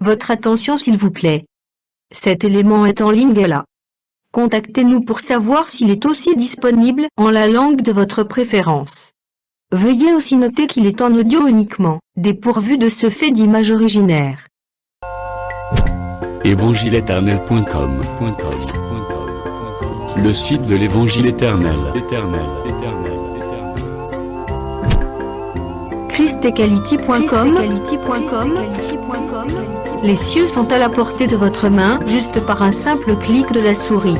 Votre attention s'il vous plaît. Cet élément est en ligne là. Contactez-nous pour savoir s'il est aussi disponible en la langue de votre préférence. Veuillez aussi noter qu'il est en audio uniquement, dépourvu de ce fait d'image originaire. Évangileéternel.com, le site de l'Évangile éternel. christequality.com. Les cieux sont à la portée de votre main, juste par un simple clic de la souris.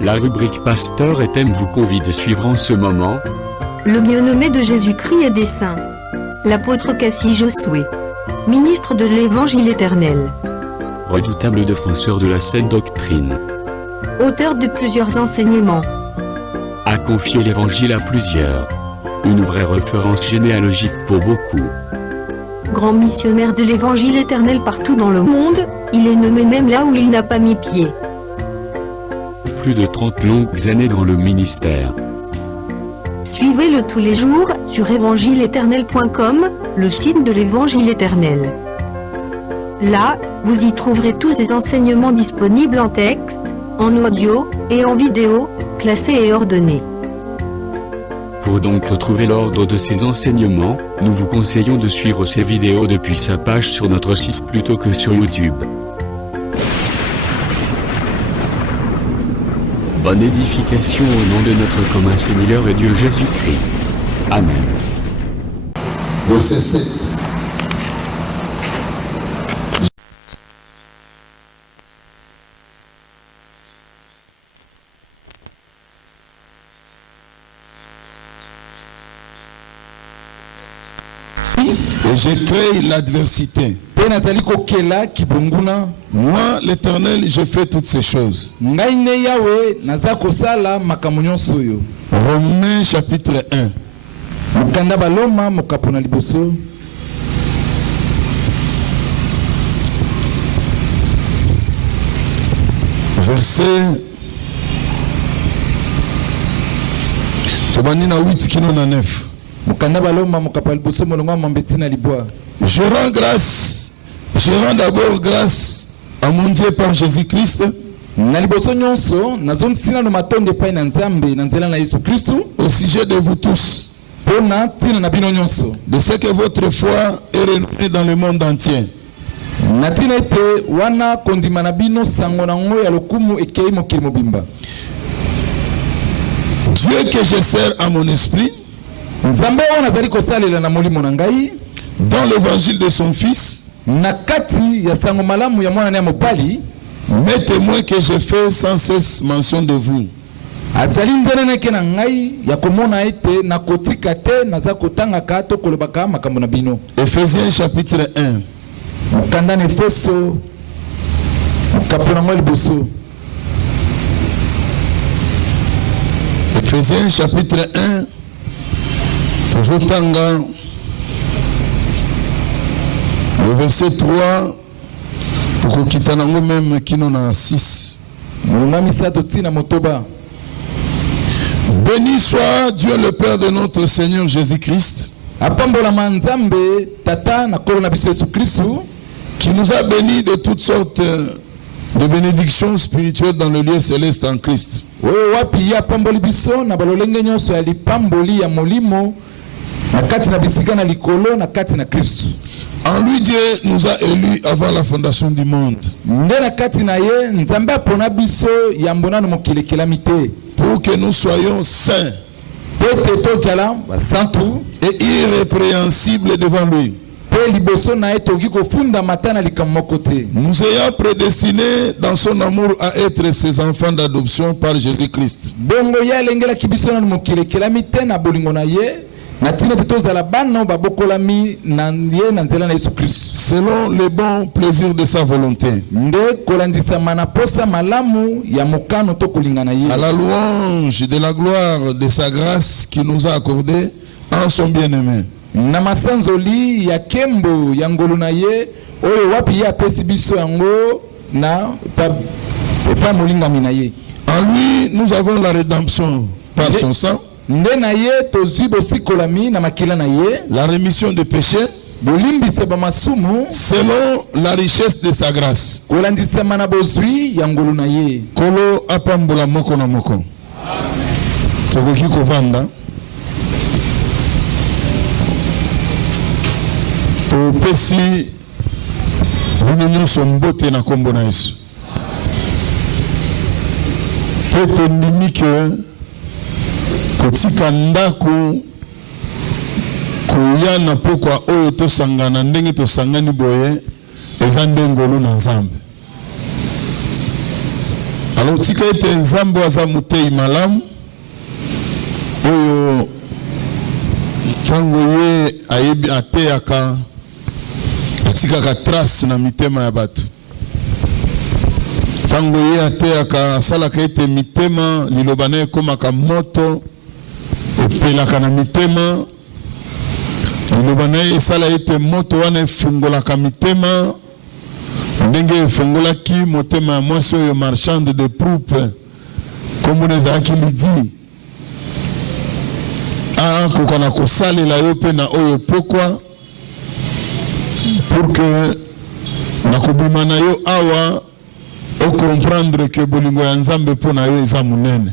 La rubrique Pasteur et thème vous convie de suivre en ce moment Le bien-nommé de Jésus-Christ et des saints. L'apôtre Cassie Josué, ministre de l'Évangile éternel. Redoutable défenseur de la saine doctrine. Auteur de plusieurs enseignements. A confié l'Évangile à plusieurs. Une vraie référence généalogique pour beaucoup. Grand missionnaire de l'Évangile éternel partout dans le monde, il est nommé même là où il n'a pas mis pied. Plus de 30 longues années dans le ministère. Suivez-le tous les jours sur évangileéternel.com, le site de l'Évangile éternel. Là, vous y trouverez tous les enseignements disponibles en texte, en audio et en vidéo, classés et ordonnés. Pour donc retrouver l'ordre de ces enseignements, nous vous conseillons de suivre ces vidéos depuis sa page sur notre site plutôt que sur YouTube. Bonne édification au nom de notre commun Seigneur et Dieu Jésus-Christ. Amen. Verset 7. Et je crée l'adversité. Moi, l'Éternel, je fais toutes ces choses. Romains chapitre 1. Verset 8 qui nous en 9. Je rends d'abord grâce à mon Dieu par Jésus-Christ, au sujet de vous tous, de ce que votre foi est renommée dans le monde entier. Dieu que je sers à mon esprit, dans l'évangile de son fils, mes témoins que je fais sans cesse mention de vous. Éphésiens chapitre 1. Éphésiens chapitre 1. Toujours Tanga. Le verset 3. Tukukitanango même qui n'en a 6. Béni soit Dieu le Père de notre Seigneur Jésus-Christ, qui nous a bénis de toutes sortes de bénédictions spirituelles dans le lieu céleste en Christ. En lui, Dieu nous a élus avant la fondation du monde, pour que nous soyons saints et irrépréhensibles devant lui, nous ayant prédestinés dans son amour à être ses enfants d'adoption par Jésus-Christ, selon le bon plaisir de sa volonté, à la louange de la gloire de sa grâce qui nous a accordée en son bien-aimé. En lui, nous avons la rédemption par son sang, la rémission des péchés, bolimbise ba masumu selon la richesse de sa grâce. kolandisama na bozwi ya ngolu na ye. Kolo apambola moko na moko. Tokoki kovanda. Topesi bino nyonso mbote na kombo na Yesu. Pe tondimi ke kotika ndako koya na pokwa oyo tosangana ndenge tosangani boye eza nde ngolu na Nzambe. Alors tika ete Nzambe aza motei malamu oyo tango ye ayebi ateyaka atikaka trace na mitema ya bato. Tango ye ateyaka asalaka ete mitema liloba na ekomaka moto epelaka na mitema. Liloba na esala ete moto wana efungolaka mitema ndenge efungolaki motema ya mwasi oyo marchande de proupe kombo ezalaki Lidi. Kokana kosalela yo pe na oyo pokwa pour que na kobima na yo awa o comprendre que bolingo ya Nzambe po na yo eza munene.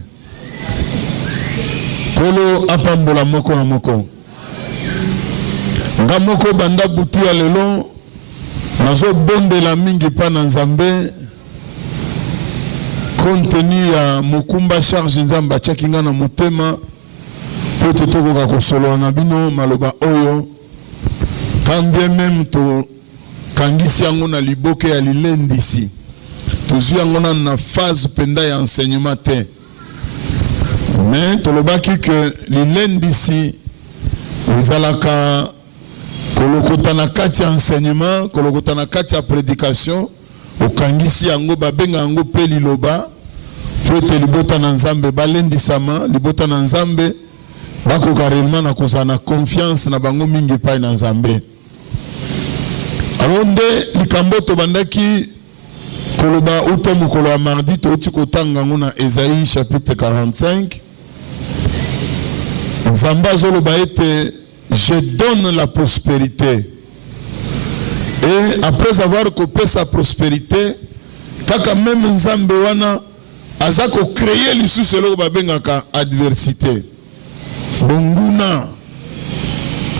Kolo apambola moko na moko. Nga moko banda butu ya lelo nazo bondela mingi pa na Nzambe contenu ya mokumba charge Nzambe atiaki nga na motema po te tokoka kosolola na bino maloba oyo quand bien même to kangisi yango na liboke ya lilendisi tozwi yango na phase penda ya enseignement te mais tolobaki ke lilendisi ezalaka kolokota na kati ya enseignement kolokota na kati ya prédication okangisi yango babenga yango pe liloba po ete libota na Nzambe balendisama libota na Nzambe bakoka réellement na kozala na confiance na bango mingi pai na Nzambe. Alors nde likambo tobandaki koloba uta mokolo ya mardi touti kotanga yango na Esaïe chapitre 45. Nzambe azoloba ete je donne la prospérité. Et après avoir coupé sa prospérité, kaka même Nzambe wana azako créer lisusu eloko babengaka adversité. Bonguna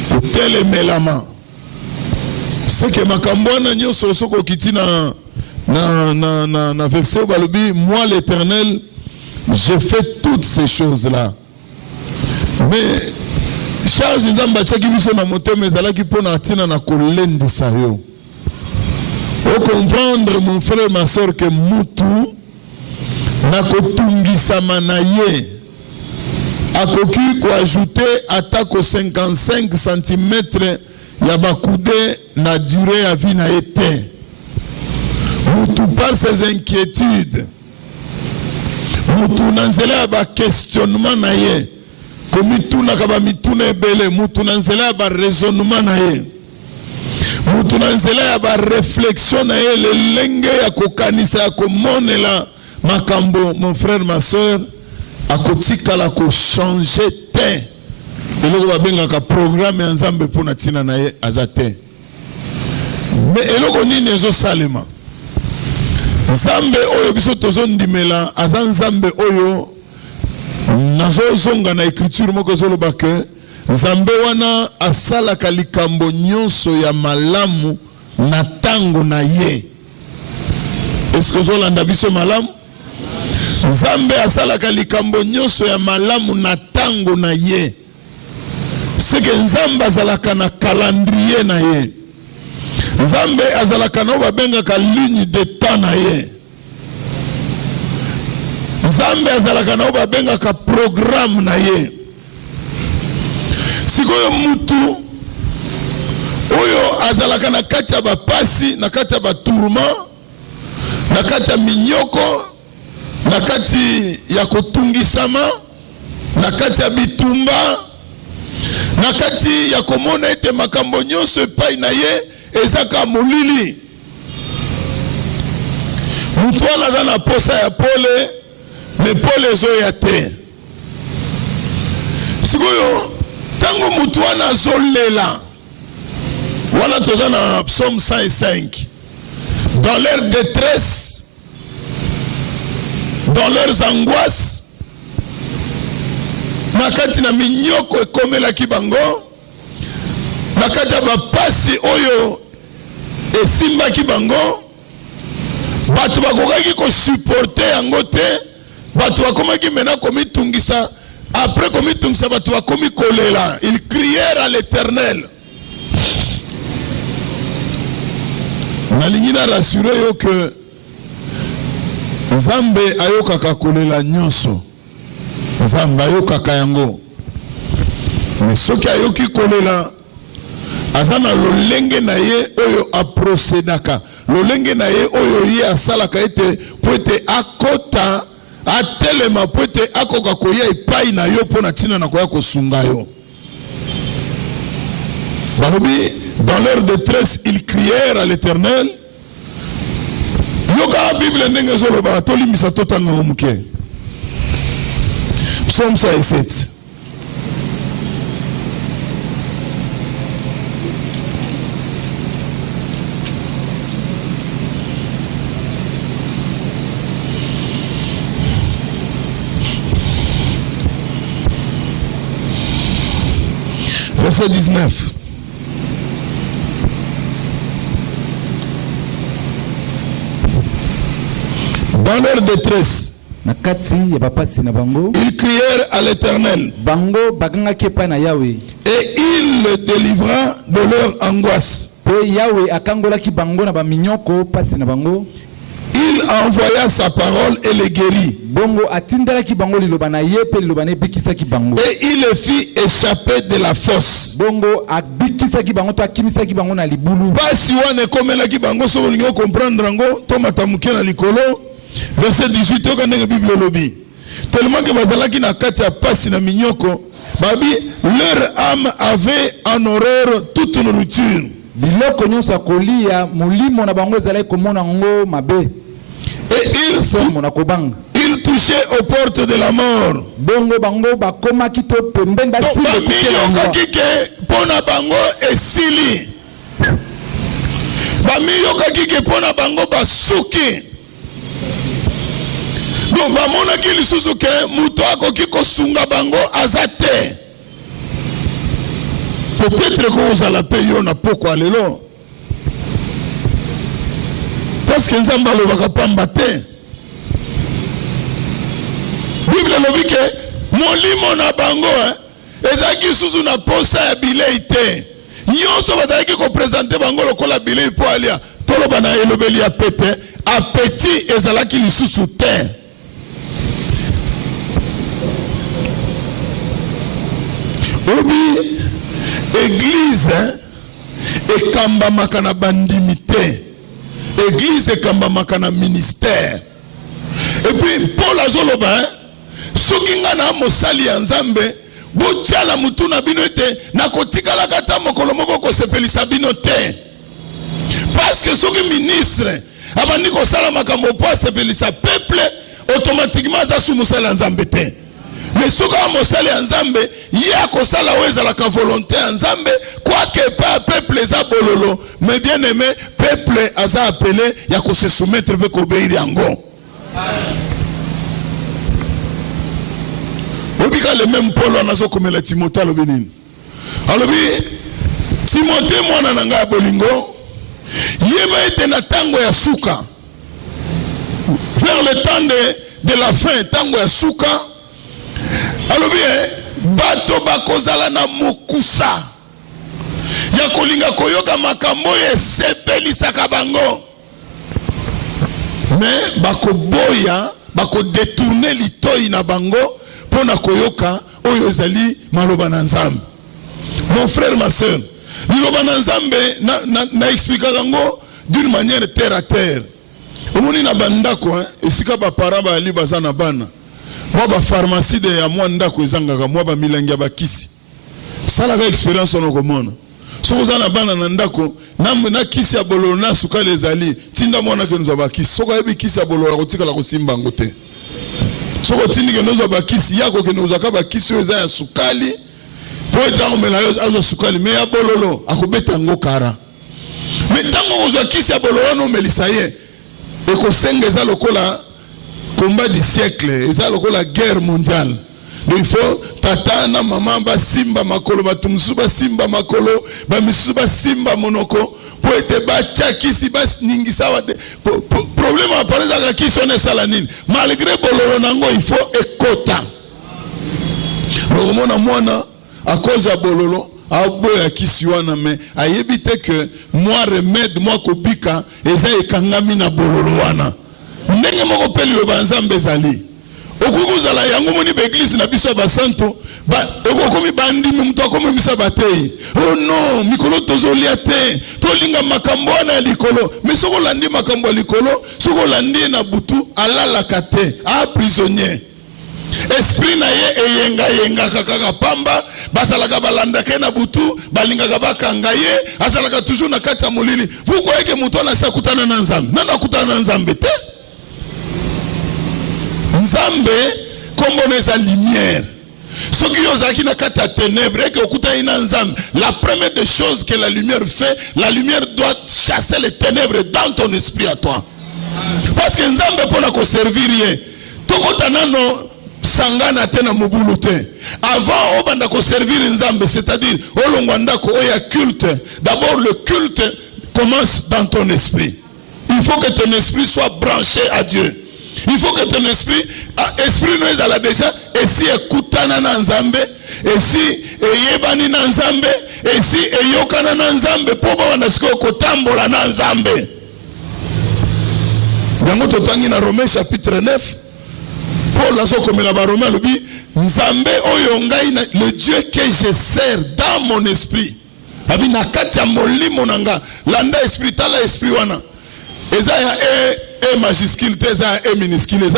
kotelemelama. C'est que makambo wana nyonso soko kiti na verset balobi moi l'Éternel j'ai fait toutes ces choses là. Mais charge Nzambe atiaki biso na motema ezalaki mpona atina na kolendisa yo. Faut comprendre mon frère ma soeur que mutu na kotungisama na ye akoki ko ajouter atako 55 cm ya bakude na durée ya vie na été. Mutu par ses inquiétudes mutu na nzela ya ba questionnement na ye komituna kaba mituna ebele mutu na nzela ya ba raisonnement na ye mutu na nzela ya ba réflexion na ye lelenge ya kokanisa ya komonela makambo. Mon frère ma soeur akotikala ko changer te eloko babengaka programme ya Nzambe mpona tina na ye aza te. Mais eloko nini ezosalema Nzambe oyo biso tozondimela aza Nzambe oyo nazozonga na écriture moko ezoloba ke Nzambe wana asalaka likambo nyonso ya malamu na tango na ye. Est-ce que ozolanda biso malamu? Nzambe asalaka likambo nyonso ya malamu na tango na ye. C'est que Nzambe azalaka na calendrier na ye. Nzambe azalaka na babengaka ligne de temps na ye. Nzambe azalaka na babengaka programme na ye. Sikoyo mutu oyo azalaka na kati ya bapasi, na kati ya baturma, na kati ya minyoko, na kati ya kotungisama, na kati ya bitumba, na kati ya komona ete makambo nyonso epai na ye ezaka molili. Mutu wana aza na posa ya pole, me pole ezoya te. Sikoyo tango mutu wana azolela Voilà dans Psaume 105. Dans leur détresse, dans leurs angoisses, nakati na minyoko ekomela kibango, nakati ya bapasi oyo esimba kibango, bato bakokaki ko supporter yango te, bato bakomaki mena komitungisa, après komitungisa bato bakomi kolela, ils crièrent à l'Éternel. Nalingi na rassurer yo que Nzambe ayokaka kolela nyonso. Nzambe ayokaka yango. Mais soki ayoki kolela azana lolenge na ye oyo aprocédaka. Lolenge na ye oyo ye asalaka ete po ete akota atelema po ete akoka koya epai na yo pona tina na koya kosunga yo. Balobi, dans leur détresse, ils crièrent à l'Éternel. Yoka Bible ndenge zoloba tolimisa totanga omuke. Psaume 107. Verset 19. Dans leur détresse, ils crièrent à l'Éternel et il le délivra de leur angoisse. Il envoya sa parole et les guérit. Et il les fit échapper de la fosse. Verset 18, tellement que bazalaki na kati ya pasi na minyoko, babi leur âme avait en horreur toute nourriture. Et ils touchaient aux portes de la mort. Pona bango esili. Bamiyoka kike pona bango basuki. Donc bamona ki lisusu ke muto akoki kosunga bango azate. Peut-être que vous allez payer na poko alelo. Parce que Nzamba lo bakapamba te. Bible lobi ke molimo na bango ezaki susu na posa ya bilei te. Nyonso bazaki ko présenter bango lokola bilei po alia. Toloba na elobeli ya pete, appétit ezalaki lisusu te. Obi église et kamba makana bandimité. Église et kamba makana ministère. Et puis Paul azoloba sokinga na mosali ya Nzambe botala mutuna bino ete na kotikala kata mokolo moko ko sepelisa bino te. Parce que soki ministre abandi ko sala makambo po sepelisa peuple automatiquement za su mosali ya Nzambe te. Mais ce que mosali ya Nzambe ya kosala weza la volonté ya Nzambe quoique pas peuple za bololo mais bien aimé peuple aza appelé ya ko se soumettre pe ko obéir yango. Obika le même Paul anazo komela Timothée lobinini. Alobi Timothée mwana nanga bolingo yeba ete na tango ya suka. Vers le temps de la fin tango ya suka. Alors bien, bato bakozala na mokusa ya kolinga koyoka makambo esepelisaka bango. Mais bakoboya, bakodetourner litoi na bango pona koyoka oyo ezali maloba na Nzambe. Mon frère, ma soeur, liloba na Nzambe na expliquer yango d'une manière terre à terre. Omoni na bandako esika ba parents ba ali bazana bana. Moi ba pharmacie de ya mwanda ko ezangaka moi ba milangi ba kisi. Sala ka expérience on komona. So kozana bana na ndako na kisi ya bololo na suka les ali tinda mwana ke nous ba kisi. So ko yebi kisi ya bololo ko tikala ko simba ngote. So ko tindi ke nous ba kisi yako ke nous aka ba kisi eza ya sukali po eza omela yo azo sukali me ya bololo akobeta ngo kara me tango ozwa kisi ya bololo no melisa ye ekosenga eza lokola combat du siècle eza lokola guerre mondiale. Donc il faut tata na maman ba simba makolo batumsu ba simba makolo ba misu ba simba monoko po ete ba chakisi ba ningisa wa problème apparaît za kisi on sala nini malgré bololo nango il faut ekota. Donc mona à cause ya bololo aboya kisi wana me ayebite que moi remède moi kobika eza ekangami na bololo wana ndenge moko peli lo banzambe zali okukuzala yango moni ba église na biso ba santo ba okokomi bandimi mtu akomi misaba te. Oh non mikolo tozolia te tolinga makambo na likolo mais soko landi makambo likolo soko landi na butu alala kate a prisonnier esprit na ye eyenga kaka pamba basalaka balanda ke na butu balinga bakanga ye asalaka toujours na kati ya molili. Vous croyez que muto na sakutana na nzambe nana kutana na nzambe te. Nzambe comme eza lumière. Ce qui ozaki na kati ya ténèbres et que okuta ina nzambe, la première des choses que la lumière fait, la lumière doit chasser les ténèbres dans ton esprit à toi. Parce que nzambe pona ko servir ye. Tokota nano sangana tena mobulu te. Avant obanda ko servir nzambe, c'est-à-dire olongwanda ko oya culte. D'abord le culte commence dans ton esprit. Il faut que ton esprit soit branché à Dieu. Il faut que ton esprit nous est déjà et si écoutana na nzambe et si eyebani na nzambe et si eyokana na nzambe po ba ndasiko kotambola na nzambe. Dans totangi na Romains chapitre 9 Paul azokomela ba Romains lobi nzambe oyo ngai le Dieu que je sers dans mon esprit. Abi na kati ya molimo nanga landa esprit tala esprit wana. Ezaya E majuscule, E minuscule,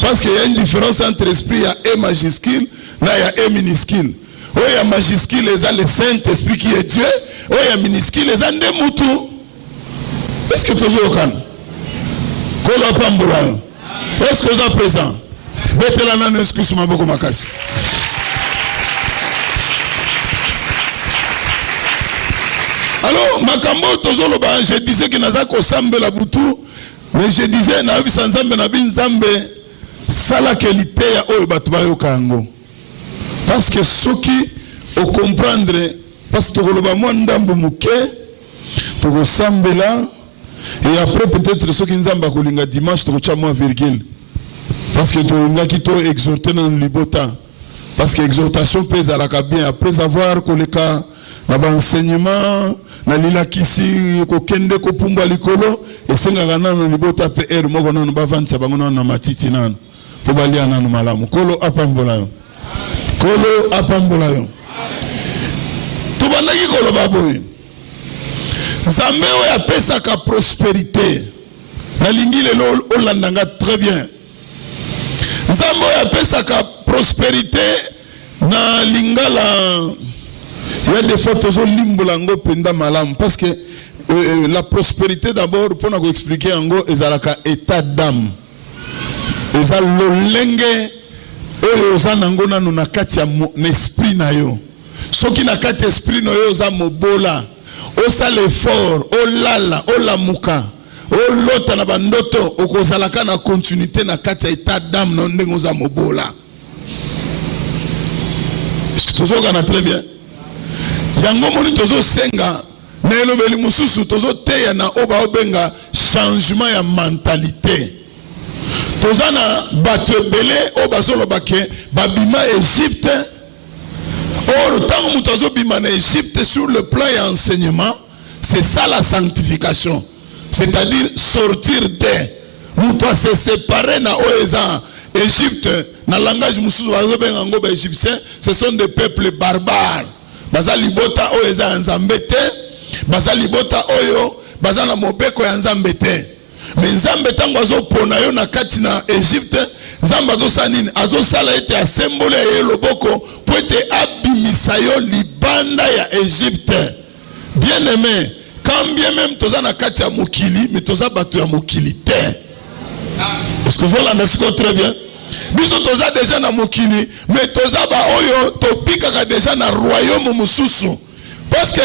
parce qu'il y a une différence entre esprit, il y a E majuscule, là il y a E minuscule. Oh, il y a majuscule, il y a le Saint-Esprit qui est Dieu. Oh, il y a minuscule, il y a des moutous. Est-ce que tu es au can? Est-ce que vous êtes présent? Betelana, excuse-moi beaucoup, Makas. Alors, Makambo, je disais que Nazako Sambe la Boutou, mais je disais, Nabi Sanzambe, Nabi Nzambe, Sala qualité ya Oyo Batubayo Kango. Parce que ceux qui, au comprendre, parce que tu as Ndambu Mouké, tu as Sambe là, et après peut-être ceux qui Nzamba Kolinga dimanche, tu as moins virgule. Parce que tu as exhorté dans le Libota. Parce que l'exhortation pèse à la cabine, après avoir Koleka, l'enseignement, na lila kisi ko kende ko pumba likolo esenga kana no libota pe moko nanu bavantsa bango na matiti nanu po balia nanu malamu kolo apambola yo to bandaki kolo baboyi nzambe oyo apesaka prospérité na lingi lelo olandanga très bien nzambe oyo apesaka prospérité na lingala. Il y a des fois toujours limbolango penda malam parce que la prospérité d'abord pour nous expliquer ango ezalaka état d'âme. Ezal lolenge ozanango nanu na kati ya esprit na yo. Soki na kati esprit na yo za mobola, osa l'effort, olala, olamuka, olota na bandoto okozalaka na continuité na kati ya état d'âme na ndengo za mobola. Est-ce que toujours on a très bien? Yango moni tozo senga na elobeli mususu tozo teya na oba obenga changement ya mentalité. Tozana bato ebele oba solo bake babima Égypte. Or tant que muto bima na Égypte sur le plan et enseignement, c'est ça la sanctification. C'est-à-dire sortir de muto se séparer na oeza Égypte na langage mususu bazobenga ngo ba égyptiens, ce sont des peuples barbares. Baza libota oyo eza nzambe te, baza libota oyo baza na mobeko ya nzambe te. Mais nzambe tango azopona yo na kati na Égypte, nzambe azosala nini? Azosala ete asembole ye loboko po ete abimisa yo libanda ya Égypte. Bien aimé, quand bien même toza na kati ya mokili, mais toza bato ya mokili te. Est-ce que vous l'entendez très bien? Biso toza déjà na mokili, mais toza ba oyo topikaka déjà na royaume mususu. Parce que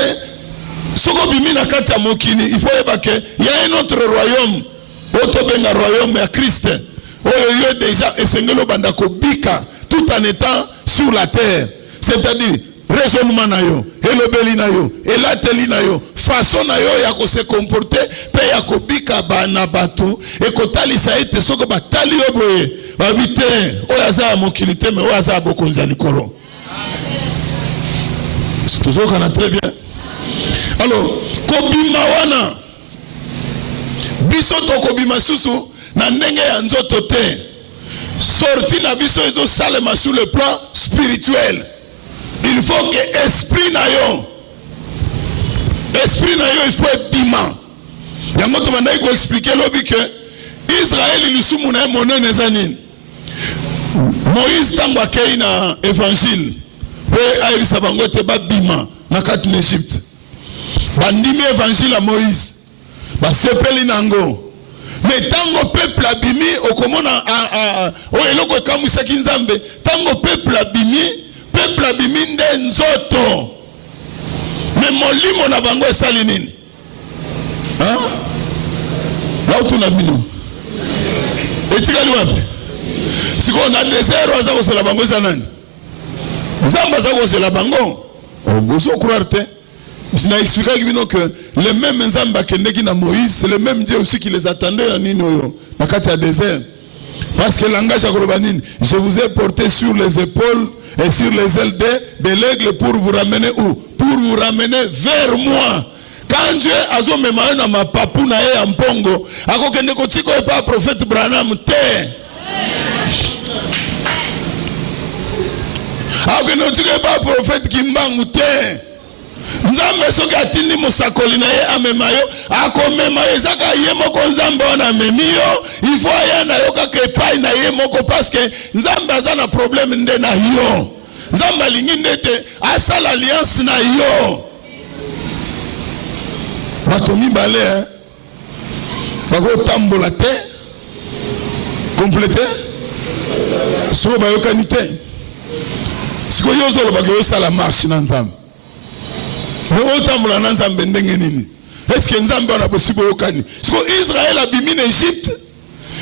soko bimi na kati ya mokili, il faut yeba que il y a un autre royaume. Oto benga royaume ya Christ. Oyo yo déjà esengelo banda ko bika tout en étant sur la terre. C'est-à-dire raisonnement na yo, elobeli na yo, elateli na yo, façon na yo ya ko se comporter, pe ya ko bika bana batu, e ko talisa ete soko batali yo boye. Babite, oya za mokili te mais oya za bokonza likolo. Toujours qu'on a très bien. Alors, kobima wana biso to kobima susu na ndenge ya nzoto te. Sorti na biso ezo salema sur le plan spirituel. Il faut que esprit na yo il faut ebima. Yango to bandai ko expliquer lobi que Israël ilisumu na monene ezanini. Moïse tango akei na évangile pe ayebisa bango ete babima na kati na Egypte. Bandimi évangile à Moïse basepeli nango. Mais tango peuple abimi okomona eloko ekamwisaki Nzambe. Tango peuple abimi nde nzoto. Mais molimo na bango esali nini? Hein? Lautu na bino etikali wapi? Siko na désert waza kosela bango eza nani? Nzambe aza kosela bango. Ozo croire te. Je n'ai expliqué que les mêmes Nzamba qui na Moïse, c'est le même Dieu aussi qui les attendait dans Nino, dans le désert. Parce que le langage à Golobanine, je vous ai porté sur les épaules et sur les ailes de l'aigle pour vous ramener où? Pour vous ramener vers moi. Quand Dieu a zo mema na mapapu na ye ampongo, ako kende ko tiko e pa prophète Branham te. Ako kende ko tiko e pa prophète Kimbangu te. Nzambe soki atindi musakoli na ye amema yo akomema yo ezaka ye moko Nzambe wana amemi yo il faut aya na yo kaka epai na ye moko parce que Nzambe aza na problème nde na yo. Nzambe alingi ndete asala alliance na yo. Bato mibale bakotambola te complété soko bayokani te siko yo ozoloba ke osala marche na Nzambe. Mais otambola na Nzambe ndenge nini? Est-ce que Nzambe wana possible yokani? Siko Israël abimi na Egypte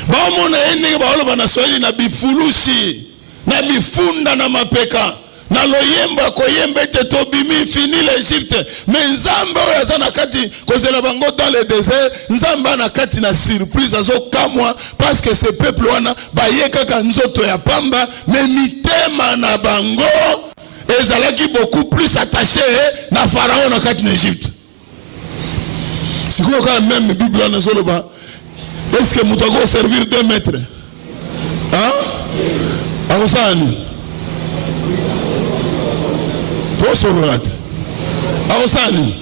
baomona ye ndenge baoloba na Swahili na bifulushi na bifunda na mapeka na loyemba koyemba ete tobimi fini l'Egypte. Mais Nzambe oyo aza na kati kozela bango dans le désert. Nzambe na kati na surprise azokamwa parce que ce peuple wana baye kaka nzoto ya pamba mais mitema na bango ezalaki beaucoup plus attaché na Pharaon na kati na Egypte. Si vous avez même la Bible en Zoloba, est-ce que vous pouvez servir 2 mètres? Hein? Awosani. Toi solorat. Awosani.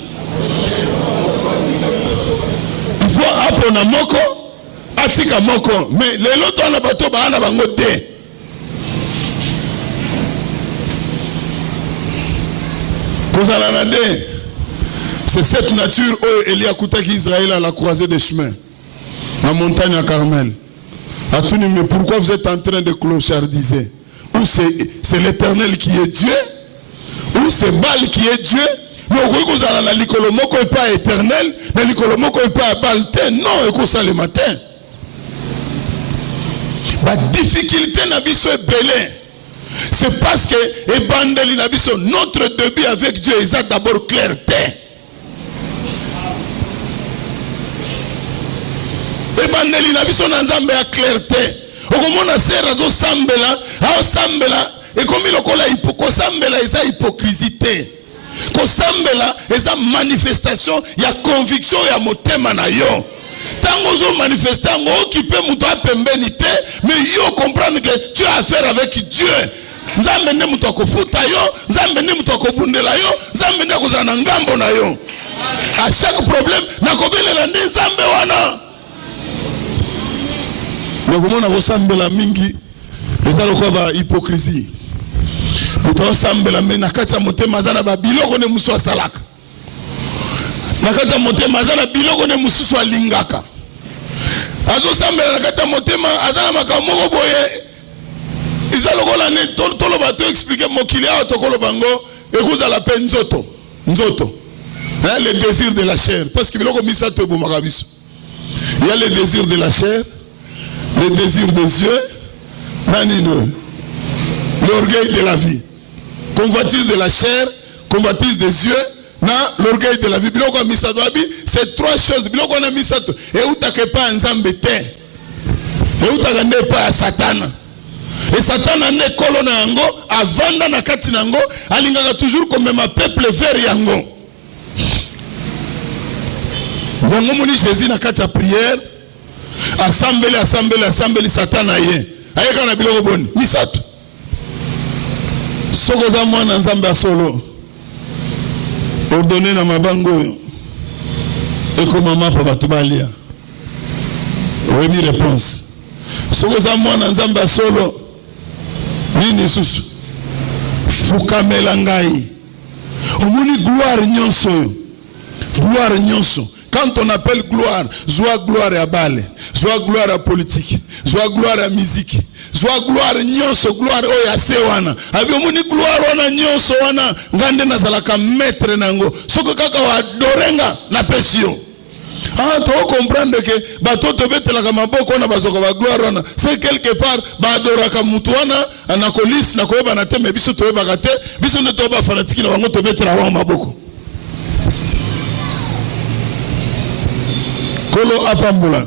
Il faut apprendre moko, atika moko, mais les autres on a bateau ba na bango te. C'est cette nature où Elia Koutaki Israël à la croisée des chemins, la montagne à Carmel. Mais pourquoi vous êtes en train de clochardiser? Ou c'est l'Éternel qui est Dieu, ou c'est Baal qui est Dieu. Mais vous allez la likolomoko n'est pas éternel, la likolomoko n'est pas Baal. Non, et ça le matin. La difficulté n'a pas été belée. C'est parce que notre début avec Dieu est d'abord clarté. Ebandeli na biso na Nzambe ya clarté. Okomona sera zo sambela, ao sambela e komi lokola sambela eza hypocrisie. Ko sambela eza manifestation ya conviction ya motema na yo. Tango zo manifester ngo occupé muto apembeni te, mais yo comprendre que tu as affaire avec Dieu. Nzambe ne muto kofuta yo, Nzambe ne muto kobundela yo, Nzambe ne kozana ngambo na yo. À chaque problème na kobelela ndi Nzambe wana. Nakomona kosambela mingi ezalo kwa ba hypocrisie. Muto sambela me na kati ya motema azana ba biloko ne muso asalaka. Na kati ya motema azana biloko ne mususu alingaka. Azo sambela na kati ya motema azana makamoko boye Ils ont tout le bateau expliqué mon qu'il y a au bango et vous à la peine nzoto. Hein, le désir de la chair. Parce qu'il y a le désir de la chair, le désir des yeux, l'orgueil de la vie. Convoitise de la chair, convoitise des yeux, l'orgueil de la vie. C'est trois choses. Et où t'as pas un zambete. Et où t'as pas à Satan. Et Satan a né colonna yango, avant na kati nango, alingaka toujours comme ma peuple vers yango. Yango moni Jésus na kati ya prière, assemblée Satan aye. Aye kana biloko boni, misato. Soko za mwana nzambe solo. Ordonné na mabango. Eko mama pa batubalia. Remi réponse. Soko za mwana nzambe solo. Nini susu fukamela ngai omoni gloire nyonso quand on appelle gloire joie gloire ya bale joie gloire ya politique joie gloire ya musique joie gloire nyonso gloire oyo ase wana abi omoni gloire wana nyonso wana ngande nazalaka maître nango soko kaka wa adorenga na pesio. Ah, tu comprendre que bato to betela ka maboko na bazoko ba gloire na c'est quelque part ba adora ka mutu wana na kolis na koyeba na teme biso to yeba kate biso ne to ba fanatiki na bango to betela wa maboko kolo apambula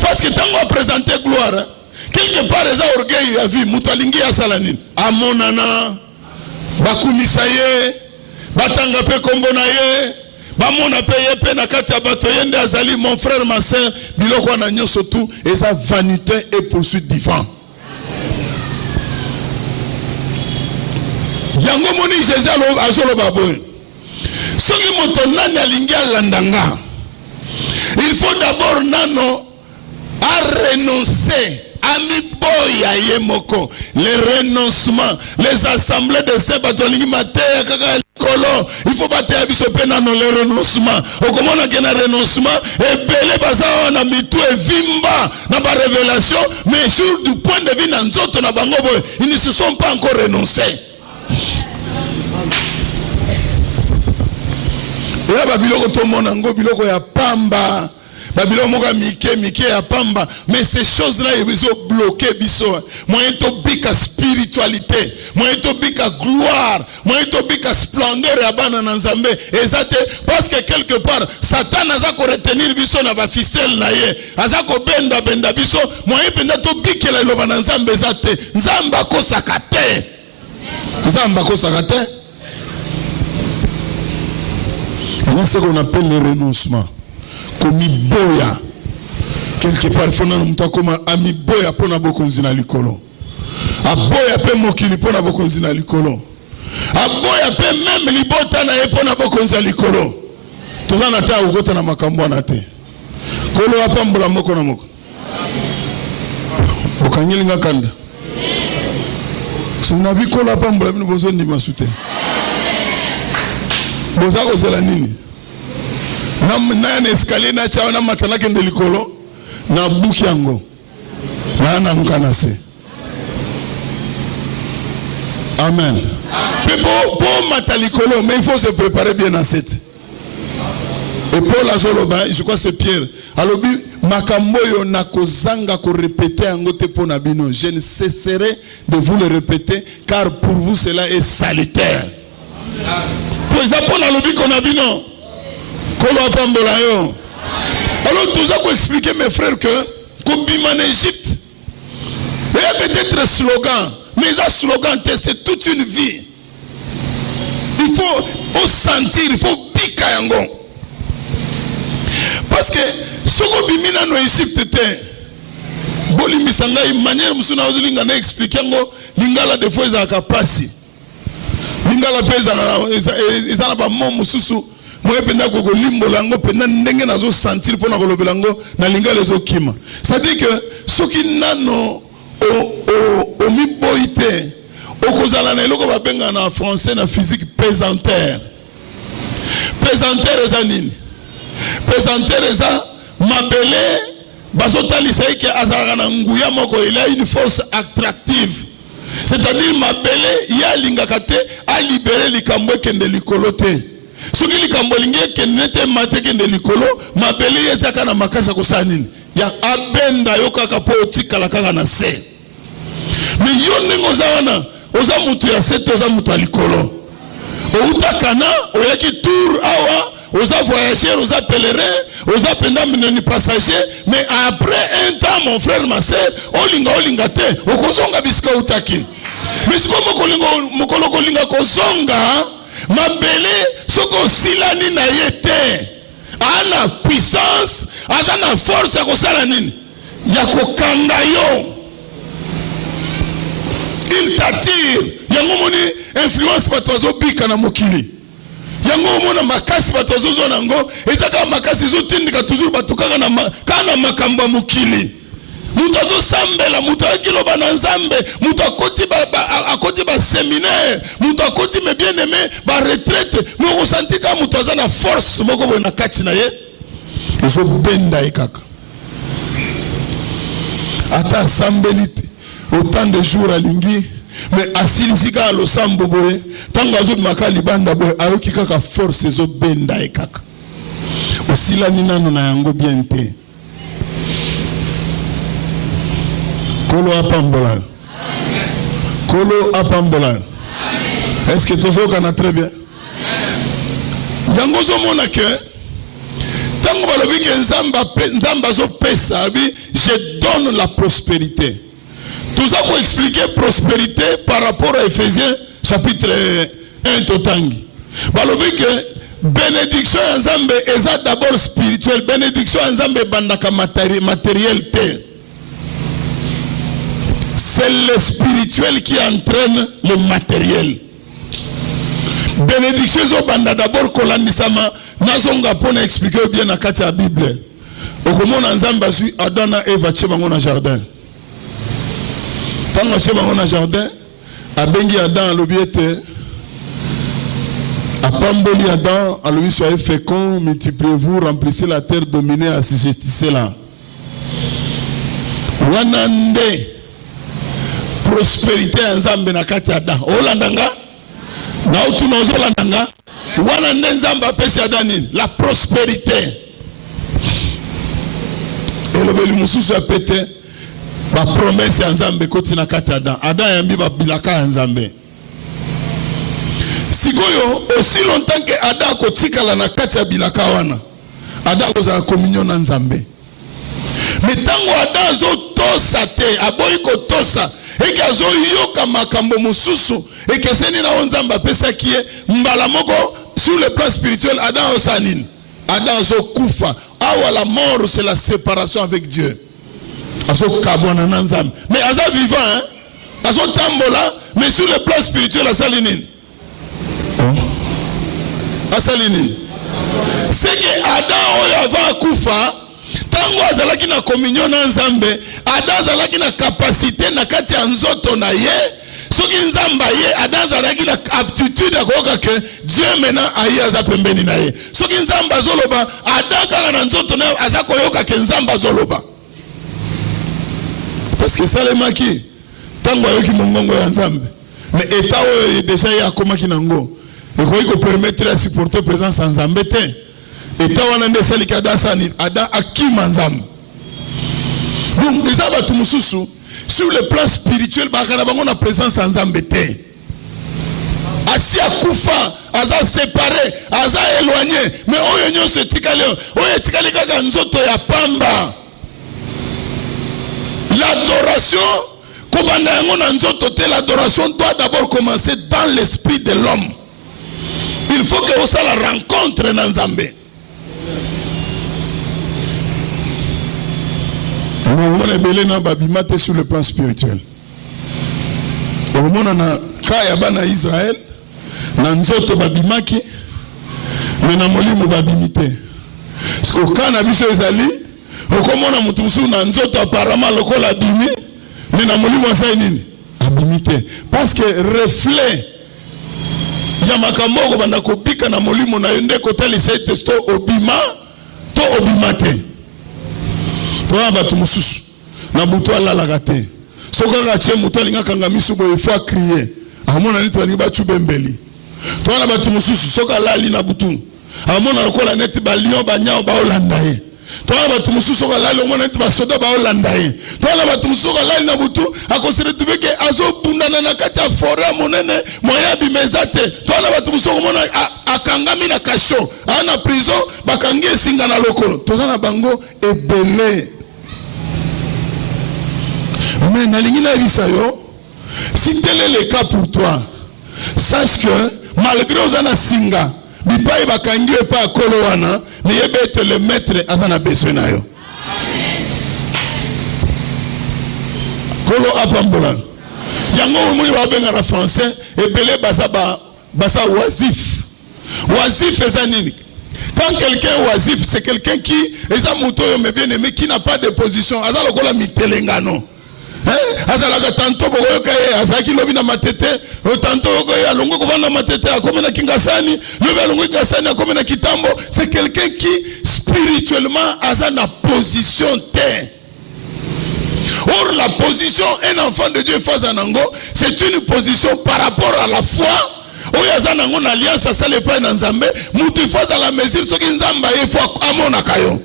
parce que tango a présenter gloire quelque part eza orgueil ya vie mutu alingi ya salanine amonana bakumisa ye batanga pe kombo na ye bamona paye pe na kati ya bato yende azali mon frère ma sœur biloko na nyonso tout et sa vanité et poursuite divin. Yango moni Jésus azolo baboy. Soki moto nani alingi alandanga. Il faut d'abord nano à renoncer à miboya yemoko les renoncements les assemblées de ces bato lingi matéya kaka kolo il faut battre biso pena non les renoncements okomona ke na renoncement et belé baza na mitu et vimba na ba révélation mais sur du point de vue na nzoto na bango boy ils ne se sont pas encore renoncés et là babiloko to mona ngo biloko ya pamba babilo moka mike ya pamba mais ces choses là ils ont bloqué biso moyen to bika spiritualité moyen to bika gloire moyen to bika splendeur ya bana na nzambe ezate parce que quelque part Satan aza ko retenir biso na ba ficelle na ye aza ko benda biso moyen penda to bikela loba na nzambe ezate nzamba ko sakate c'est ce qu'on appelle le renoncement. Comme boya quelque part il faut na mtu akoma ami boya pona bokonzi na likolo aboya pe mokili pona bokonzi na likolo aboya pe même libota na ye pona bokonzi na likolo tozana ta ukota na makambo na te kolo apambola moko na moko okanyelinga kanda so na bikolo apambola bino bozo ndima sute bozako zela nini na escalier na chawana matala kende likolo na buki yango na mukana se amen pour matalikolo mais il faut se préparer bien à cette et Paul azoloba je crois c'est Pierre alobi makambo yo nakozanga ko répéter yango te pona bino je ne cesserai de vous le répéter car pour vous cela est salutaire pour ça Paul alobi kona bino. Alors tout ça pour expliquer mes frères que comme en Égypte il y a peut-être un slogan mais un slogan c'est toute une vie il faut sentir il faut piquer yango parce que ce qu'on bimina no Égypte te boli misanga manière musuna ozulinga na expliquer yango lingala des fois za kapasi lingala pesa ezala ba momu susu moi penda ko limbola ngo penda ndenge nazo sentir pona ko lobela ngo na lingala ezo kima ça dit que soki nano o mi boité okozala na eloko babenga na français na physique pesanteur eza nini pesanteur eza mabele bazotalisa eke azalaka na nguya moko, il a une force attractive. C'est-à-dire mabele ya lingaka te a libéré likambo kende likolo te. Soki likambo lingi kende te mate kende likolo, mabele yezaka na makasa kosala nini? Ya abenda yo kaka po otikala kaka na se. Mais yo ndenge oza wana, oza mutu ya se te oza mutu ya likolo. Outa kana, oyaki tour awa, oza voyageur, oza pèlerin, oza penda mineni passager, mais après un temps, mon frère, ma soeur, olinga te, okozonga bisika utaki. Mais si mokolo kolinga kozonga, mabele, soko silani na yete, ana puissance, ana force ya kosala nini, ya kokanga yo. Il t'attire, yango moni influence batozo bika na mokili. Yango mona makasi batozo zo nango, ezaka makasi zo tindika toujours batukaka na kana makamba mokili. Mutu azo sambela, mutu akiloba na nzambe, mutu akoti ba séminaire, mutu akoti me bien aimé ba retraite, moko santika mutu aza na force moko bo na kati na ye. Ezo benda ekaka. Ata sambelite autant de jours à lingi, mais asilisika à losambo boye, tango azo maka libanda boye, ayoki kaka force ezo benda ekaka. Osila ninano na yango bien te. Kolo apambola. Kolo apambola. Est-ce que tu vois très bien? Yango zo mona ke tango balobi ke nzamba zo pesa bi, je donne la prospérité. Tout ça pour expliquer prospérité par rapport à Ephésiens chapitre 1 totangi. Balobi ke bénédiction nzambe eza d'abord spirituelle, bénédiction nzambe bandaka matériel te. C'est le spirituel qui entraîne le matériel. Bénédiction zo banda d'abord kolandisama nazonga pona expliquer bien na kati ya Bible. Okomona nzamba zui Adana Eva tchebango na jardin. Tango tchebango na jardin, abengi Adam lobiete apamboli Adam, alobi soyez féconds, multipliez-vous, remplissez la terre, dominez, assujettissez-la. Wanande prospérité nzambe na kati ya Adam. Olandanga na utuna ozolandanga wanande nzambe apesi Adam nini? La prospérité. Elobeli mususu apete ba promesse ya nzambe koti na kati ya Adam. Adam yambi ba bilaka ya nzambe. Sikoyo aussi longtemps que Adam kotikala na kati ya bilaka wana, Adam kozala communion na nzambe. Mais tango Adam zo tosa te, aboyi ko tosa, eke azo yoka makambo mususu, eke seni na nzambe apesa kiye mbala moko sur le plan spirituel. Adam osanine, Adam zo kufa. Awa la mort c'est la séparation avec Dieu. Azo kabwana na nzambe. Mais aza vivant, hein? Azo tambola, mais sur le plan spirituel asalinine. Asalinine. C'est que Adam oyo avant kufa, tango azalaki na communion na nzambe, Adam azalaki na capacité na kati ya nzoto na ye, soki nzamba ye, Adam azalaki na aptitude ya koyoka ke Dieu maintenant aye aza pembeni na ye. Soki nzamba zoloba, Adam kaka na nzoto na aza koyoka ke nzamba zoloba. Parce que ça le maki, tango ayoki mongongo ya nzambe, mais état oyo déjà ya akomaki nango, et koyi ko permettre à supporter présence en nzambe te. État wana nde salika dasani Adam akima nzambe. Donc eza batu mususu sur le plan spirituel bakana bango na présence en nzambe te. Asi akufa, aza séparé, aza éloigné, mais oyo nyonso etikali, oyo etikali kaka nzoto ya pamba. L'adoration, l'adoration doit d'abord commencer dans l'esprit de l'homme. Il faut que ça la rencontre dans Nzambe. On est sur le plan spirituel. On a kaya bana Israël, na nzoto babimaki, mais na molimo babimite. Parce que quand na biso ezali, okomona mutu musu na nzoto apparemment lokola abimi, mais na molimo asai nini? Abimite. Parce que reflet ya makambo ko banda kopika na molimo na yende kotali sai testo obima to obimate. Toi batu mususu na buto alalaka te. Soka ka tie muto alinga kanga misu boye faut crier. Amona ni to ba chubembeli. Toi na batu mususu soka lali na butu. Amona lokola neti ba lion ba nyao ba olanda ye. Toi na batu mususu soka lali omona neti ba soda ba olanda ye. Toi na batu mususu soka lali na butu akosere tuveke azo bundana na kati ya forêt monene moya bimezate. Toi na batu mususu omona akangami na kasho ana prison bakangi esinga na lokolo. Toi na bango ebele. Mais nalingi na bisa yo, si tel est le cas pour toi, sache que malgré ozana singa bipai bakangi pa kolo wana mais yebete le maître azana besoin na yo. Kolo apambola yango moni ba benga na français ebele basa oisif. Oisif ezanini. Quand quelqu'un est oisif, c'est quelqu'un qui eza moto yo mais bien aimé qui n'a pas de position azala lokola mitelengano. Azalaka tanto bokoyoka ye azaki lobi na matete tanto bokoye alongo kovanda matete akomena kingasani lobi alongo kingasani akomena kitambo. C'est quelqu'un qui spirituellement a na position terre. Or la position un enfant de Dieu face à Nango, c'est une position par rapport à la foi. Oya nango na alliance ça le pas dans Nzambe mutu faut dans la mesure ce qui Nzamba il faut amona kayo.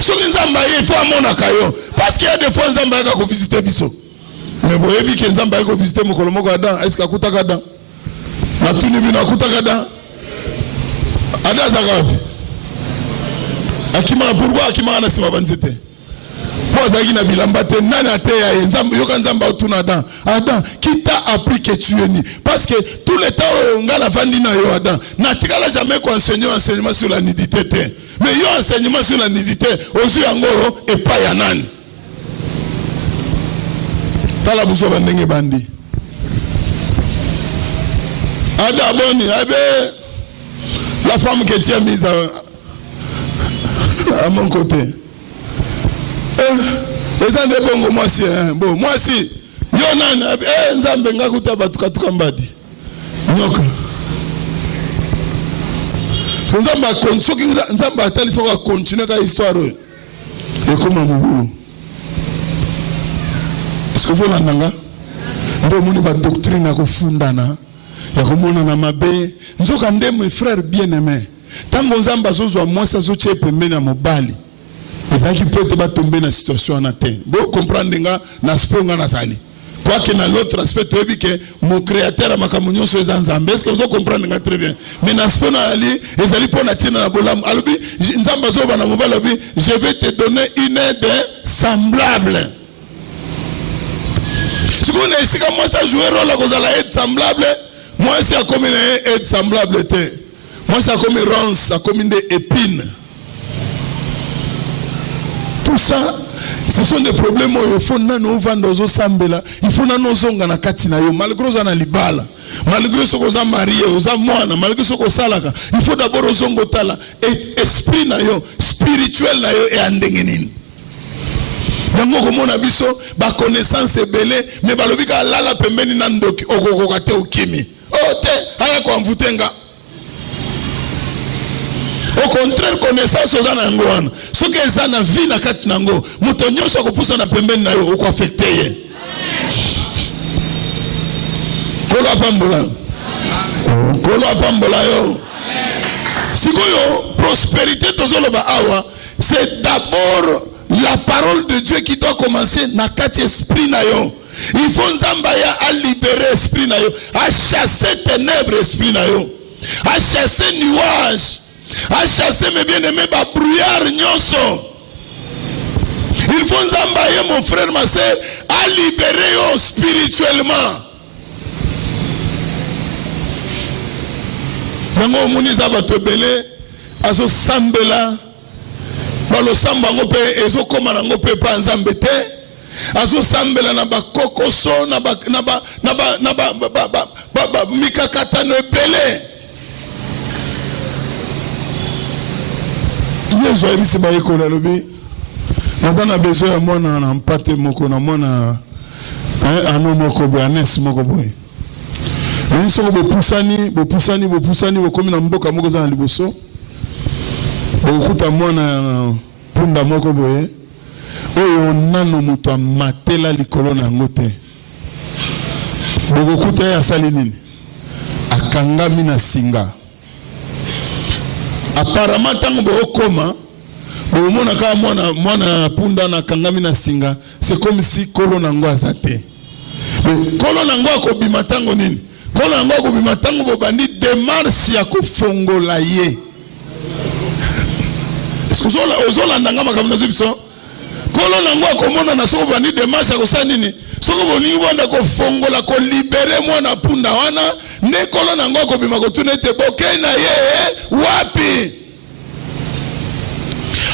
Ce qui Nzamba il faut amona kayo. Parce qu'il y a des fois Nzamba ka ko visiter biso. Mais boyebi ke Nzamba ko visiter mokolo moko Adam, est-ce ka kutaka Adam? Na tuni bina kutaka Adam. Adam zakabi. Akima pourquoi akima na sima banzete? Pozaki na bilamba te nani ateya Nzamba yoka Nzamba otuna Adam. Adam, qui t'a appris que tu es ni? Parce que tout le temps ngala vandi na yo Adam. Na tikala jamais qu'on enseignement sur la nudité te. Mais yo enseignement sur la nudité ozu yango et pas yanani. Tala buso bandenge bandi. Adam boni abe la femme que tu as mise à mon côté. Ezande bongo moi si bon moi si yo nana Nzambe ngakuta batuka tukambadi. Nyoka. Nzamba konsoki Nzamba atali soka continuer ka histoire. Et comment mubulu. Est-ce que vous l'entendez? Ndo muni ba doctrine ya kufundana ya komona na mabe nzoka ndemo frère bien-aimé. Tango Nzamba zozwa mwasa zoche pembeni ya mobali. Ezaki peut ba tomber na situation na te. Bo comprendre nga na sponga na sali. Quoi que dans l'autre aspect tu dis que mon créateur makamunyo so Nzambe. Est-ce que vous comprenez nga très bien? Mais na spona ali ezali pona tina na bolam alobi Nzamba zo bana mobali alobi je vais te donner une aide semblable. Si vous n'êtes pas moi ça jouer rôle à cause de la aide semblable, moi c'est comme une aide semblable te. Moi c'est comme une ronce, c'est comme une épine. Tout ça, ce sont des problèmes où il faut nano vendre aux sambela, il faut nano zonga na katina yo, malgré ça na libala, malgré ce qu'on a marié, aux amoana, malgré ce qu'on salaka, il faut d'abord aux zongo tala, et esprit na yo, spirituel na yo et andengenin. Yango komona biso ba connaissance ebele mais balobika lala pembeni na ndoki okokoka te ukimi oh te aya ko mvutenga. Au contraire connaissance ozana yango wana soki eza na vie na kati nango moto nyonso kopusa na pembeni na yo oko affecté ye kolo apambola yo sikoyo prospérité tozoloba awa c'est d'abord la parole de Dieu qui doit commencer na kati esprit na yo. Il faut Nzamba ya a libérer esprit na yo, a chasser ténèbres esprit na yo, a chasser nuages, a chasser mes bien-aimés ba brouillard nyonso. Il faut Nzamba ya mon frère ma sœur a libérer yo spirituellement. Nango muni Nzamba tobele aso sambela balo samba ngope ezo koma na ngope pa Nzambe te azo sambela na bakokoso na ba mikakatano ebele yezo ebisi ba ekola lobi nazana besoin ya mwana na mpate moko na mwana ano moko bo anes moko boy nso bo pusani bo komi na mboka moko za liboso okuta mwana punda moko boye oyo nano moto amatela likolo na yango te bokokuta ye asali nini akangami na singa apparemment ntango bookoma bomona kaka mwana punda na akangami na singa c'est comme si kolo nango aza te kolo nango akobima ntango nini kolo nango akobima ntango bobandi démarche ya kofongola ye ozolanda nga makambo nazo biso kolo nango akomona na soko bandi démarche ya kosala nini soko bolingi banda kofongola kolibere mwana punda wana nde kolo nango akobima kotuna ete bokei na ye wapi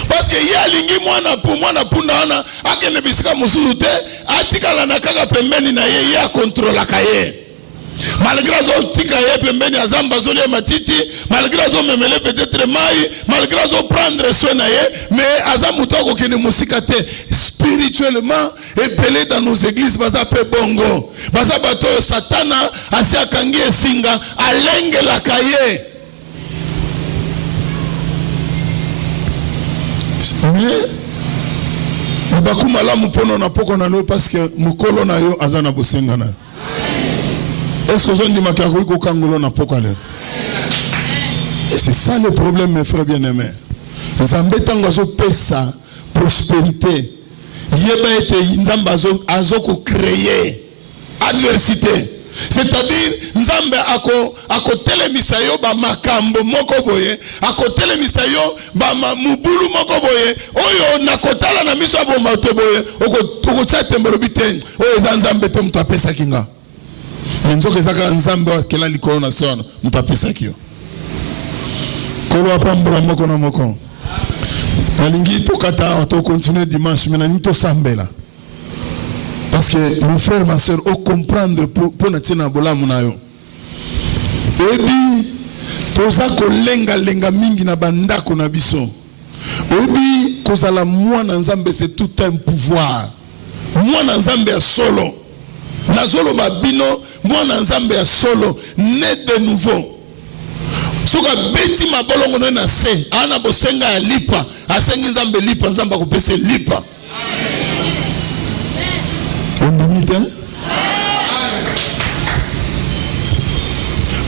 parce que ye alingi mwana punda wana akende bisika mosusu te atikala na kaka pembeni na ye akontrolaka ye malgré azotika ye pembeni azamba azolia matiti malgré azomemele peut-être mai malgré azoprendre soin na ye mais aza moto akokende mosika te spirituellement epele dans nos églises baza pe bongo baza bato oyo satana asi akangi esinga alengelaka ye mais baku malamu mpono na poko na yo parce que mokolo na yo aza na bosenga na est-ce que vous avez dit c'est ça le problème mes frères bien-aimés Nzambe tango azo pesa prospérité yeba ete ndamba azo ko créer adversité c'est-à-dire Nzambe ako telemisa yo ba makambo moko boye ako telemisa yo ba mubulu moko boye oyo nakotala na miso abo mato boye oko tembelo biten oyo Nzambe te mtu apesa kinga nzoka ezaka Nzambe akela likolo na sona mtu apesa kio kolo apambula moko na moko nalingi tokata to continuer dimanche mais nalingi to sambela parce que mon frère ma sœur au comprendre pour na tina bolamu na yo ebi toza kolenga mingi na bandako na biso ebi kozala mwana Nzambe c'est tout un pouvoir mwana Nzambe ya solo nazolo babino mwana Nzambe ya solo né de nouveau soka beti mabolongo na se ana bosenga ya lipa asengi Nzambe lipa Nzambe akopesa lipa ondimite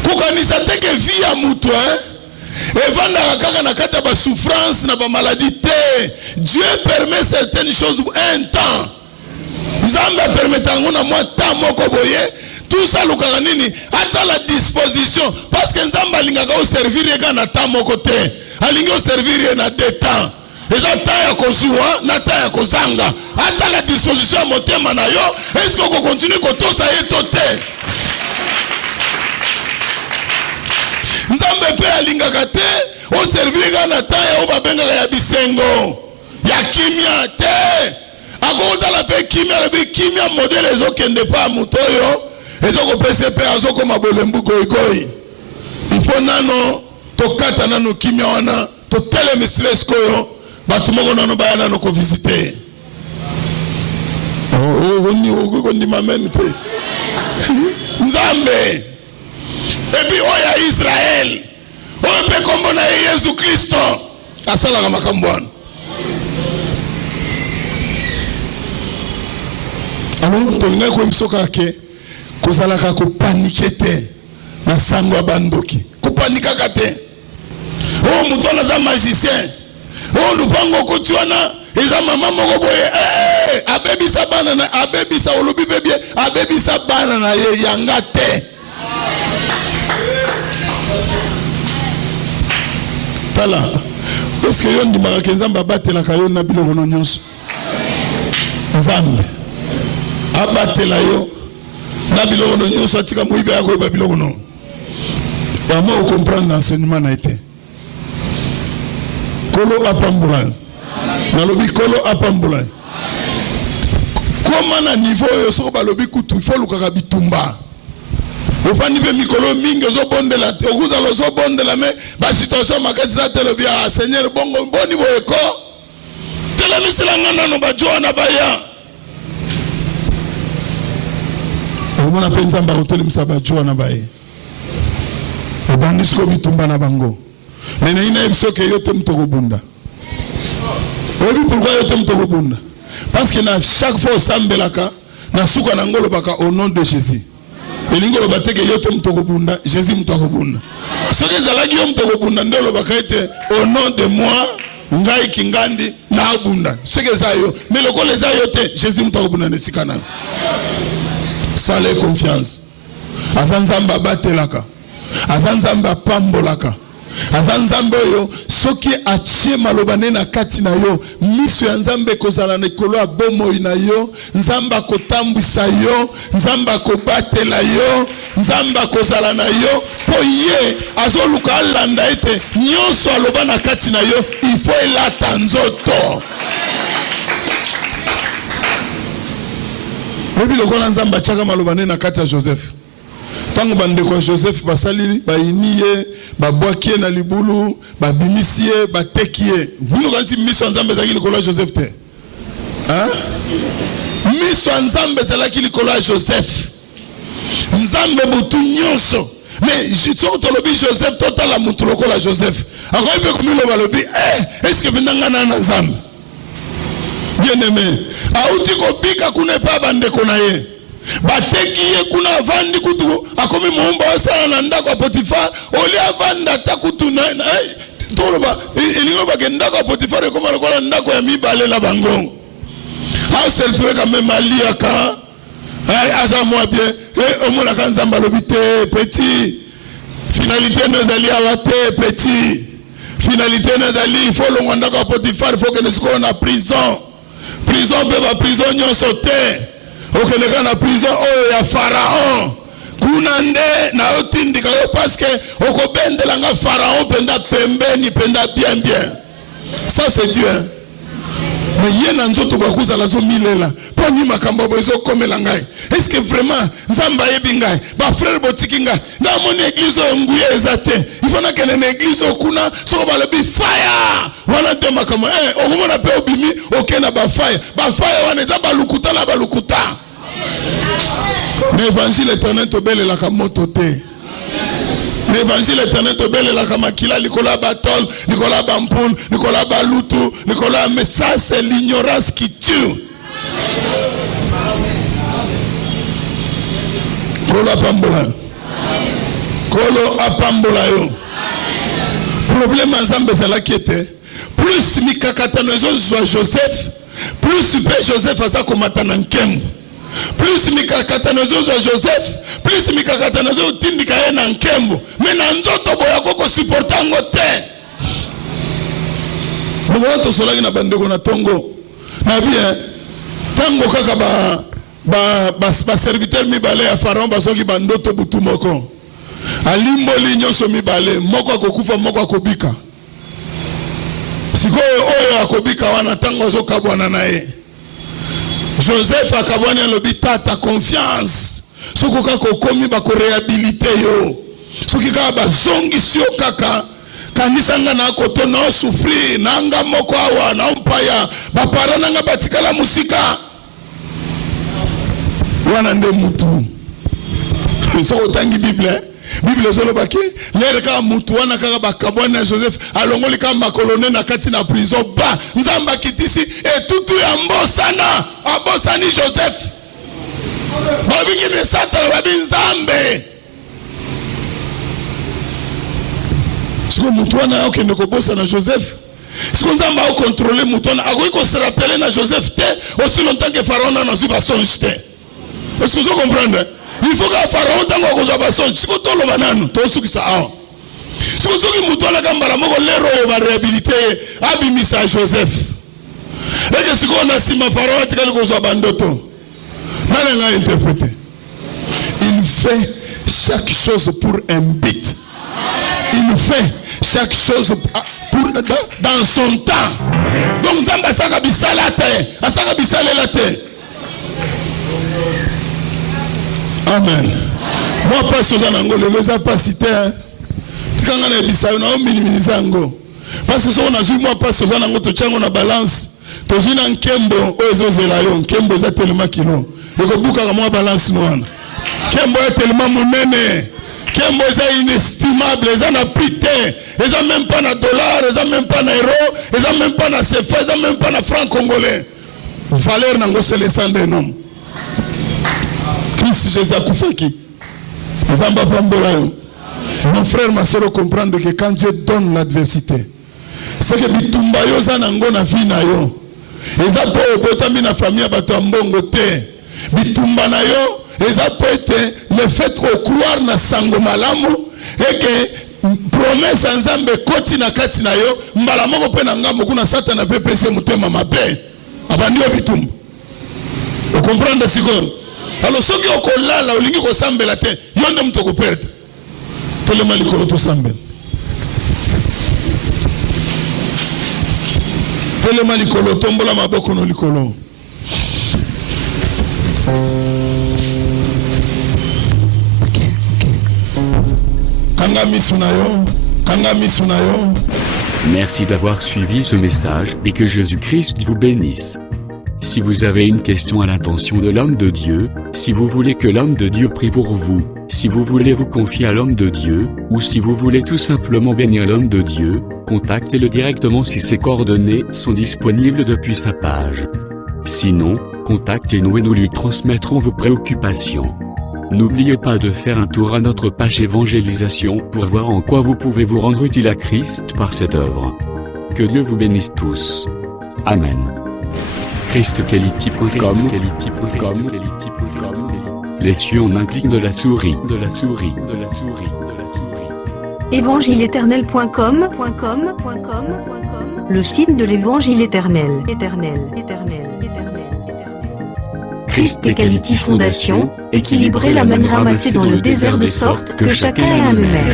kokanisa teke vie ya mutu evandaka kaka na kata ba souffrance na ba maladie te Dieu permet certaines choses un temps Nzambe permettant ngo na moi temps moko boye tout ça lukaka nini ata la disposition parce que Nzambe alingaka o servir ega na temps moko te alingi o servir na deux temps eza temps ya kozuwa na temps ya kozanga ata la disposition motema na yo est-ce que ko continue ko tosa ye to te Nzambe pe alingaka te o servir ega na temps ya o babengaka ya bisengo ya kimia te akotala pe kimia modele ezokende pa moto oyo ezokopesa pe azokoma bolembu goigoi il faut nano tokata nano kimia wana totelemisile sikoyo bato moko nano baya nano kovisite okondima mene te Nzambe epi oya Israel oyo mpe kombo na ye Yesu Kristo asalaka makambo wana alors tolingai koyebisa ke kozalaka kopanike te na sango ya bandoki kopanikaka te oyo moto wana aza magicien oyo lupango okoti wana eza mama moko boye abebisa bana na abebisa olobi bebie abebisa bana na ye yanga te tala parce que yo ndimaka ke Nzambe abatelaka yo na biloko no nyonso Nzambe abatela yo na biloko no nyonso atika moyibe ya koyeba biloko no vraiment au comprendre l'enseignement na été kolo apambula nalobi kolo apambula koma na niveau yo soko balobi kutu il faut lukaka bitumba ofani pe mikolo mingi ozobondela te okuzala ozobondela me ba situation makati za telobi ya Seigneur bongo boni boyeko telemisila ngana no bajoa na baya omona pe Nzambe akotelemisa bajoa na baye obandisiko bitumba na bango mena ina ebiso ke yo te mutoko bunda Oui, pourquoi yo tem tokobunda? Parce que na chaque fois osambelaka na suka na ngolo baka au nom de Jésus. Et l'ingolo bateke yo tem tokobunda, Jésus mtokobunda. Ce que zalaki yo mtokobunda ndelo baka ete au nom de moi ngai kingandi na abunda. Ce que ça yo, mais le les a yo te Jésus mtokobunda ne sikana. Ça les confiance. Azanzamba batelaka. Azanzamba pambolaka. Azanzambe yo soki achie malobane na kati na yo miso ya nzambe kozala na kolo abomo ina yo nzamba kotambwisa yo nzamba kobatela yo nzamba kozala na yo po ye azoluka alanda ete nyonso aloba na kati na yo il faut elata nzoto. Ebi lokola nzamba chaka malobane na kati ya Joseph. Tango bandeko Joseph basali bainiye babwakie na libulu babimisie batekie vino kanti miso nzambe zaki likolo Joseph te hein miso nzambe zaki likolo Joseph nzambe butu nyonso mais jitso tolobi Joseph totala mutu lokola Joseph akoyi pe komilo balobi est-ce que bindanga na nzambe bien aimé auti ko bika kuna pa bandeko na ye bateki ye kuna avandi kutu akomi muumba osala na ndako ya Potifar oli avanda ta kutu na toloba elingo bagenda kwa Potifar ekoma lokola ndako ya mibale la bango a se retrouver quand même aliaka asa moi bien omona kanzamba lobite petit finalité nos alliés awate petit finalité nos alliés il faut longa ndako ya Potifar il faut que nous na prison beba prison nyonso te okeleka na prison oyo ya Pharaon kuna nde na otindika yo parce que okobendela nga Pharaon penda pembeni penda bien ça c'est Dieu hein? Mais yena nzoto bakuza la zo milela po ni makambo bozo komela ngai est-ce que vraiment nzamba yebi ngai ba frère botiki ngai na mon église nguye ezate il faut na kene na église kuna soko balobi fire wana de makambo okomona pe obimi okena ba fire wana za balukuta la balukuta. L'évangile éternel to bele la kamoto te. L'évangile éternel to bele la kamakila likola batol likola bampul likola balutu likola, mais ça c'est l'ignorance qui tue. Kolo apambola yo. Problème ensemble c'est là qui était. Plus mikakatanozo soit Joseph, plus pe Joseph asa komata na nkembo. Plus mikakatanozo soit Joseph, plus mikakatanozo tindika ye na nkembo. Mais na nzoto boya koko supportango te. Bobo to solaki na bandeko na tongo. Na bien tango kaka ba serviteur mibale ya Pharaon basoki bandoto butu moko. Alimboli nyonso mibale moko akokufa moko akobika. Sikoyo oyo akobika wana tango azokabwana na ye. Joseph akabwana lobi tata confiance. Soko kaka okomi bako réhabiliter yo. Soki kaka bazongi sio kaka kanisa nga na koto na souffrir nanga moko awa na mpaya bapara nanga batikala musika. Wana nde mutu. Soko tangi Bible Bible zolo baki lere ka mutu wana kaka bakabwana Joseph alongoli ka makolone na kati na prison ba nzamba kitisi etutu ya mbosana abosani Joseph babiki ne satan babi nzambe siko mutu wana okende kobosa na Joseph siko nzamba au contrôler mutu wana akoki se rappeler na Joseph te aussi longtemps que Pharaon na zuba songe te. Est-ce que vous comprenez? Il faut que Pharaon tango kozwa basonge siko tolo banano to sukisa awa siko soki mutu ala kambala moko lero ba réhabiliter abimisa Joseph et que siko na sima Pharaon atikali kozwa bandoto nana nga interpréter. Il fait chaque chose pour un but. Il fait chaque chose pour dans son temps. Donc nzamba asaka bisala te asaka bisalela te. Amen. Moi pas soza nango le za pas cité tikanga na bisayo na minimiser ngo parce que so on a vu moi pas soza nango to chango na balance to zina nkembo ozo zela yo nkembo za tellement kilo eko buka ka moi balance no wana nkembo est tellement monene nkembo za inestimable za na pité eza même pas na dollar, eza même pas na euro, eza même pas na CFA, eza même pas na franc congolais. Valeur nango c'est le sang d'un homme. Christ Jésus akufaki. Eza mbapa mbola yo. Mon frère, ma soeur, comprendre que quand Dieu donne l'adversité, c'est que bitumba yo za nango na vie na yo. Eza po obotami na famille ya bato ya mbongo te. Bitumba na yo eza po ete le fait de croire na sango malamu et que promesse ya Nzambe koti na kati na yo mbala moko pe na ngambo kuna Satan pe pese mutema mabe. Abandi yo bitumba. Vous comprenez sikoro? Alors soki okolala olingi ko sambela te, yo nde mutoko perdre. Telema likolo to sambela. Telema likolo tombola maboko no likolo. Merci d'avoir suivi ce message et que Jésus-Christ vous bénisse. Si vous avez une question à l'intention de l'homme de Dieu, si vous voulez que l'homme de Dieu prie pour vous, si vous voulez vous confier à l'homme de Dieu, ou si vous voulez tout simplement bénir l'homme de Dieu, contactez-le directement si ses coordonnées sont disponibles depuis sa page. Sinon, contactez-nous et nous lui transmettrons vos préoccupations. N'oubliez pas de faire un tour à notre page évangélisation pour voir en quoi vous pouvez vous rendre utile à Christ par cette œuvre. Que Dieu vous bénisse tous. Amen. ChristKelity.com. Les cieux en un clic de la souris. Évangile-éternel.com, le site de l'évangile éternel. Christ et Quality Fondation, équilibrer la manne ramassée dans le désert de sorte que chacun ait un le maire.